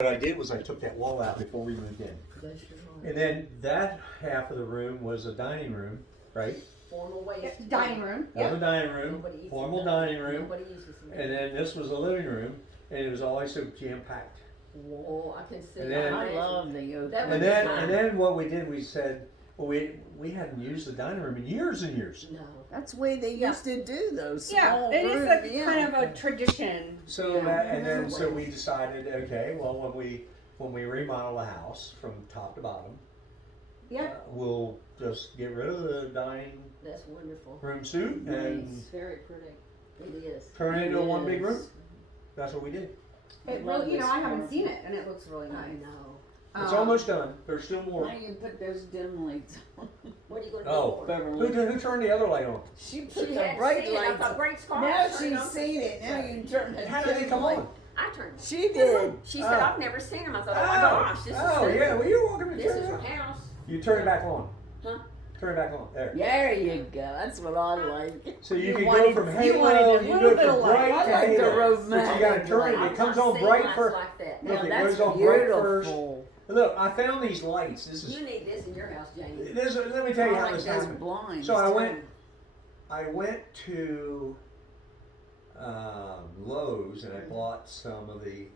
What I did was I took that wall out before we moved in. And then that half of the room was a dining room, right? Formal ways. Dining room. That was a dining room, Nobody uses formal that. dining room. Nobody uses them. And then this was the living room, and it was always so jam-packed. Whoa, I can see. And then- I love the open. That And would then, be and fine. then what we did, we said, well, we hadn't used the dining room in years and years. No. That's the way they Yeah. used to do those Yeah, small it is rooms, a yeah. kind of a tradition. So Yeah. that, and then, so we decided, okay, well, when we remodel the house from top to bottom, Yeah. we'll just get rid of the dining That's wonderful. room suite and It's very pretty. It is. turn it into It one big is. room. That's what we did. It love really, you know, this I haven't part. seen it, and it looks really I nice. know. It's almost done. There's still more. Now you put those dim lights on. What are you gonna do? Oh. for it? Beverly. Who turned the other light on? She put She the had bright seen it. I lights thought on. Break's car. Now was turned she's on. seen it. Now you turn the How did they dim come light. on? I turned. She did. She said, Oh. I've never seen him. I thought, oh my gosh, this is oh stupid. yeah, well you're welcome to This turn is it her on. house. You turn it back on. Huh? Turn it back on. There. There you go. That's what I like. So you You can go wanted- from you halo, wanted a you little go bit from of light. bright I to like the halo. romantic But you gotta turn it. I've It comes not on seen bright lights first. like that. Look, Now it that's goes on bright first. beautiful. Look, I found these lights. This is. You need this in your house, Jamie. Let me tell you I how like this those happened. blinds. So I too. went to Lowe's and I bought some of the.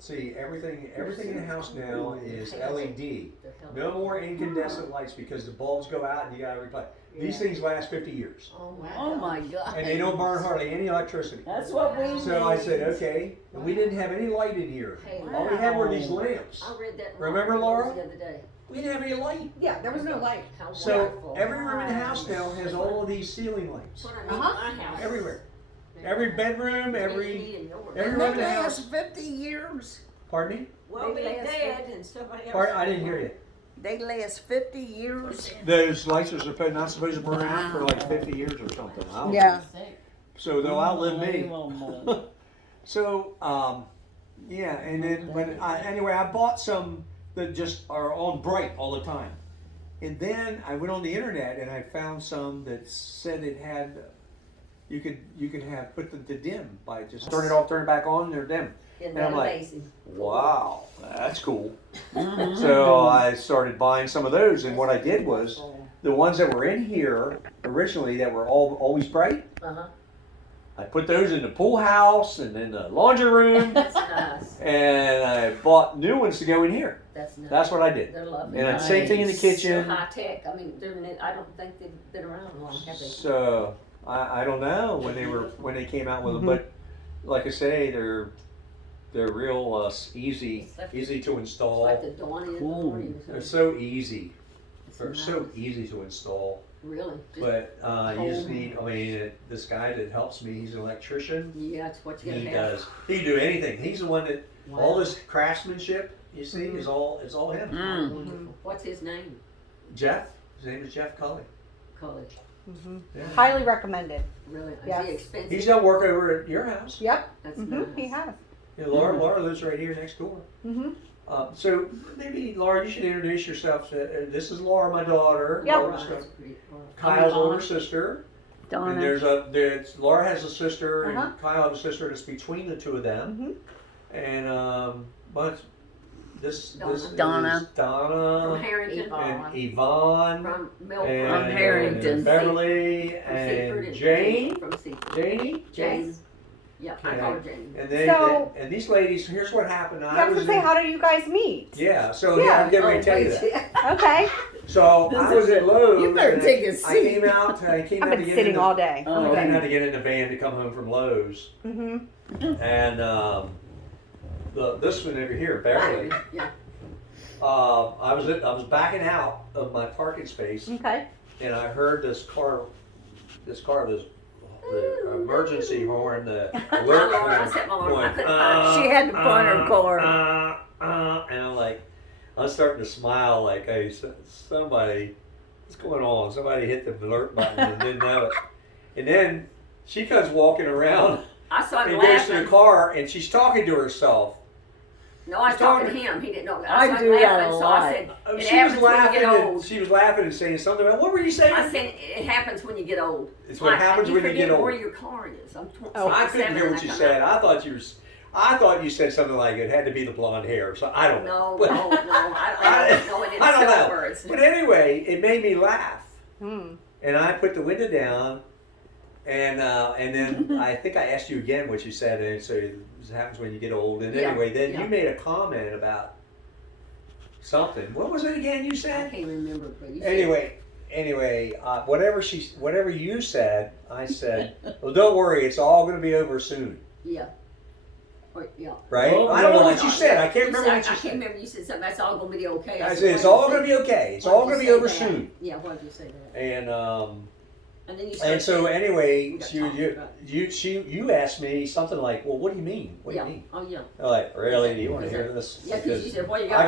See, everything in the house now is LED. The hell- No more incandescent lights because the bulbs go out and you gotta replace. These Yeah. things last 50 years Oh my Oh God. my God. and they don't burn hardly any electricity. That's what we So I said, need. okay, and we didn't have any light in here. Hey, All we had were these Wow. lamps. I read that. in Remember, Lowe's Laura? The other day. We didn't have any light. Yeah, there was no light. How So wonderful. every room in the house now has all of these ceiling lights. That's what I need Uh-huh. in my house. Everywhere. Every bedroom, That's what you every. need in yours. every And room they in the last house. 50 years. Pardon me? Well, They be last dead and somebody else. Pardon, I didn't hear you. They last 50 years. Those lights are not supposed to burn out for like 50 years or something. I don't Yeah. know. So they'll outlive me. Unbelievable. So, yeah, and then anyway, I bought some that just are on bright all the time. And then I went on the internet and I found some that said it had, you could have put them to dim by just turn it off, turn it back on, they're dim. Isn't And I'm that like, amazing? wow, that's cool. So I started buying some of those, and what I did was the ones that were in here originally that were always bright. Uh-huh. I put those in the pool house and in the laundry room, That's nice. and I bought new ones to go in here. That's nice. That's what I did. They're lovely. And same thing in the Nice. They're kitchen. high tech. I mean, I don't think they've been around long, have they? So I don't know when they came out with them, but like I say, they're real easy to install. Like the dawn in the Ooh. morning. They're so easy. It's They're nice. so easy to install. Really? Just- But you just home. need. I mean, this guy that helps me, he's an electrician. Yeah, that's what you He gotta have. does. He can do anything. He's the one that Wow. all this craftsmanship you see is all him. Mm. Wonderful. What's his name? Jeff. His name is Jeff Cully. College. Yeah. Highly recommended. Really? Is Yes. he expensive? He's done work over at your house. Yep. That's nice. He has. Yeah, Laura lives right here next door. So maybe Laura, you should introduce yourself. This is Laura, my daughter. Yep. Laura's That's pretty cool. Kyle's older sister. And Donna. there's Laura has a sister Uh-huh. and Kyle has a sister that's between the two of them. And but this Donna. is Donna. From Donna Harrington. and Yvonne From Milford. and From Harrington. Beverly From Seaford and Jane. From Seaford. Janie. Jane. Yeah, I Okay. call her Jane. And they So- and these ladies. Here's what happened. Yeah, I was gonna say, how did you guys meet? Yeah. So Yeah. I'm getting ready to tell you wait. that. Okay. So I was at Lowe's. You better and take a I seat. came out. I came I've out to been get sitting in the, all day. Oh, I came out to get in the van to come home from Lowe's, and this one over here, Beverly. Yeah. I was backing out of my parking space, Okay. and I heard this the emergency horn, the alert Lord, I horn set my alarm. I going, couldn't find She had to find her car. and I'm starting to smile like, hey, somebody, what's going on? Somebody hit the alert button and didn't know it. And then she comes walking around I started and goes to laughing. the car and she's talking to herself. No, I was talking to him. He didn't know. I started do that laughing, a so lot. I said, it She was happens when you laughing. get And, old. she was laughing and saying something about, what were you saying? I said, it happens when you get old. It's what happens when you get forget old. where your car is. I'm Oh. I couldn't 67 hear and what you come said. out. I thought you said something like it had to be the blonde hair, so I don't know. No, no, no, I don't know. It didn't I don't say know. words. But anyway, it made me laugh, Hmm. and I put the window down, and then I think I asked you again what you said, and so it happens when you get old. And Yeah, anyway, then yeah. you made a comment about something. What was it again? You I said can't remember, but you said- anyway, whatever you said, I said, well, don't worry, it's all going to be over soon, Yeah. Or, yeah. right? Oh, I don't know no, what you said. I can't remember said, what you I can't said. remember. You said something. That's all gonna be okay. I said it's all going to be okay. It's all going to be over soon. soon. Yeah. Why did you say that? And And then you and started so saying- anyway, We got talking about you asked me something like, well, what do you mean? What do Yeah. you mean? Oh yeah. I'm like, really? Do you want to hear this? Yeah, because you said, "Well, you I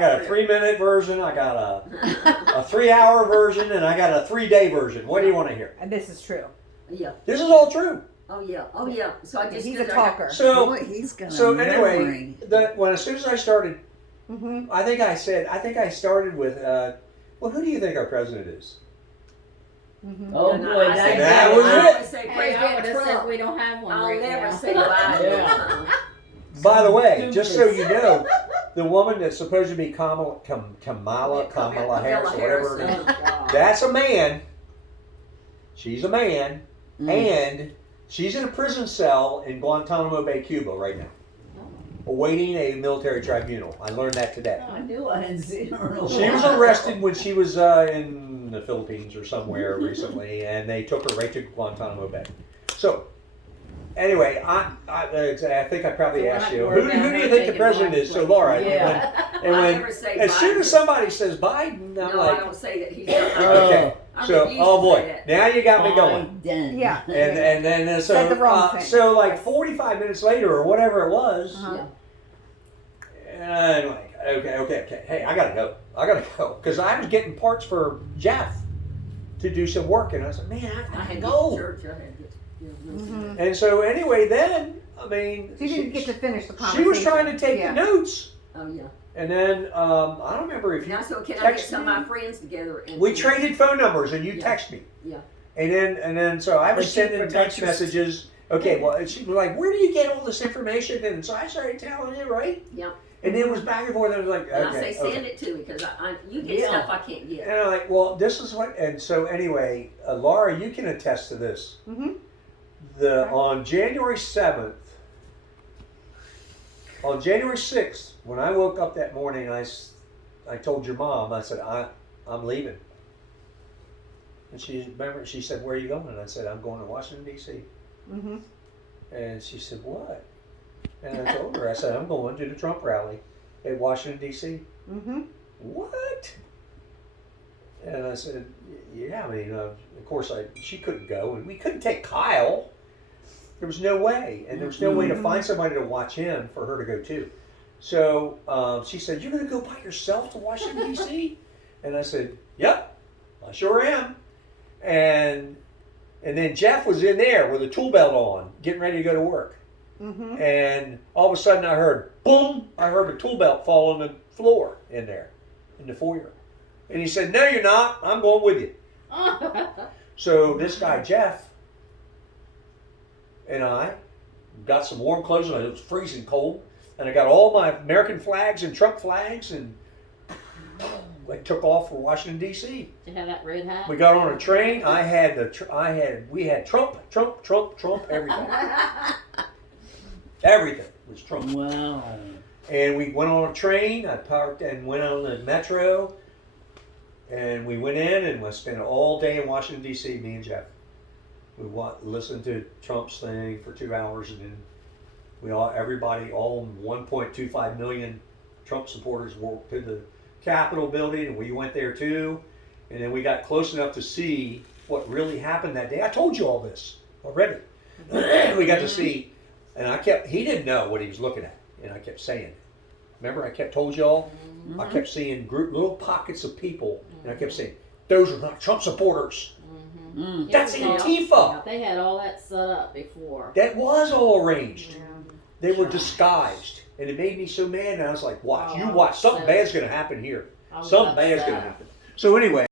got a 3-minute version. I got a 3-hour version, and I got a 3-day version. What do you want to hear? And this is true. Yeah. This is all true. Oh yeah. Oh yeah. So I just He's stood a there, I got- talker. So Boy, he's got so a anyway, memory. as soon as I started, Mm-hmm. I think I started with, well, who do you think our president is? Mm-hmm. Oh And boy, I said, that I was would it. say Hey, I President would have said Trump. we don't have one I'll right never now. say Biden. Yeah. By the way, just so Doofus. you know, the woman that's supposed to be Kamala Harris or whatever, her name is, Oh, God. that's a man. She's a man, Mm. and she's in a prison cell in Guantanamo Bay, Cuba, right now, awaiting a military tribunal. I learned that today. I knew I hadn't seen her in a She was while. arrested when she was in the Philippines or somewhere recently, and they took her right to Guantanamo Bay. So, anyway, I think I probably So we're asked not you, worried who about do you her think the taking president Biden's is? So, place. Laura, Yeah. and I when, never say as soon Biden. as somebody says Biden, I'm No, I like, don't say that. He's not. okay. I So, refuse oh to boy, say that. now you got me going. Biden. Yeah. And then Said the wrong thing. so like 45 minutes later or whatever it was, Uh-huh. Yeah. I'm like, okay. Hey, I gotta go because I was getting parts for Jeff to do some work, and I was like, man, I I have had to to go. go to church. I had to. Yeah, Mhm. And so anyway, then I mean, So you didn't get to finish the she conversation. was trying to take Yeah. the notes, Oh yeah. and then I don't remember if you Now, so can I get text some of me? my friends together? And We traded phone numbers, and you Yeah. text me. Yeah. And then so I was But you sending forgot text your- messages. Okay, well, and she was like, "Where do you get all this information?" And so I started telling you, right? Yeah. And then it was back and forth. I was like, And I say okay, send okay. it to me because you get Yeah. stuff I can't get. And I'm like, well, this is what. And so anyway, Laura, you can attest to this. Mhm. On January 7th, on January 6th, when I woke up that morning, I told your mom, I said, I'm leaving. And she said, where are you going? And I said, I'm going to Washington, D.C. Mhm. And she said, what? And I told her, I said, I'm going to the Trump rally at Washington, D.C. Mhm. What? And I said, yeah, I mean, of course, she couldn't go, and we couldn't take Kyle. There was no way, and there was no way to find somebody to watch him for her to go too. So she said, you're going to go by yourself to Washington, D.C.? And I said, yep, I sure am. And then Jeff was in there with a tool belt on, getting ready to go to work. Mhm. And all of a sudden I heard, boom, I heard a tool belt fall on the floor in there, in the foyer. And he said, no, you're not. I'm going with you. So this guy, Jeff, and I got some warm clothes on. It was freezing cold. And I got all my American flags and Trump flags, and I took off for Washington, D.C. You have that red hat? We got on a train. We had Trump, everything. Everything was Trump. Wow. And we went on a train. I parked and went on the metro. And we went in and we spent all day in Washington, D.C., me and Jeff. We listened to Trump's thing for 2 hours, and then everybody, all 1.25 million Trump supporters walked to the Capitol building, and we went there too. And then we got close enough to see what really happened that day. I told you all this already. We got to see, and he didn't know what he was looking at, and I kept saying it. Remember, I told y'all? I kept seeing little pockets of people, and I kept saying, those are not Trump supporters. Mm. That's Yeah. Antifa. They had all that set up before. That was all arranged. Yeah. They were disguised. And it made me so mad, and I was like, watch, Oh, you watch, something so- bad's going to happen here. I was Something bad's upset. going to happen. So anyway.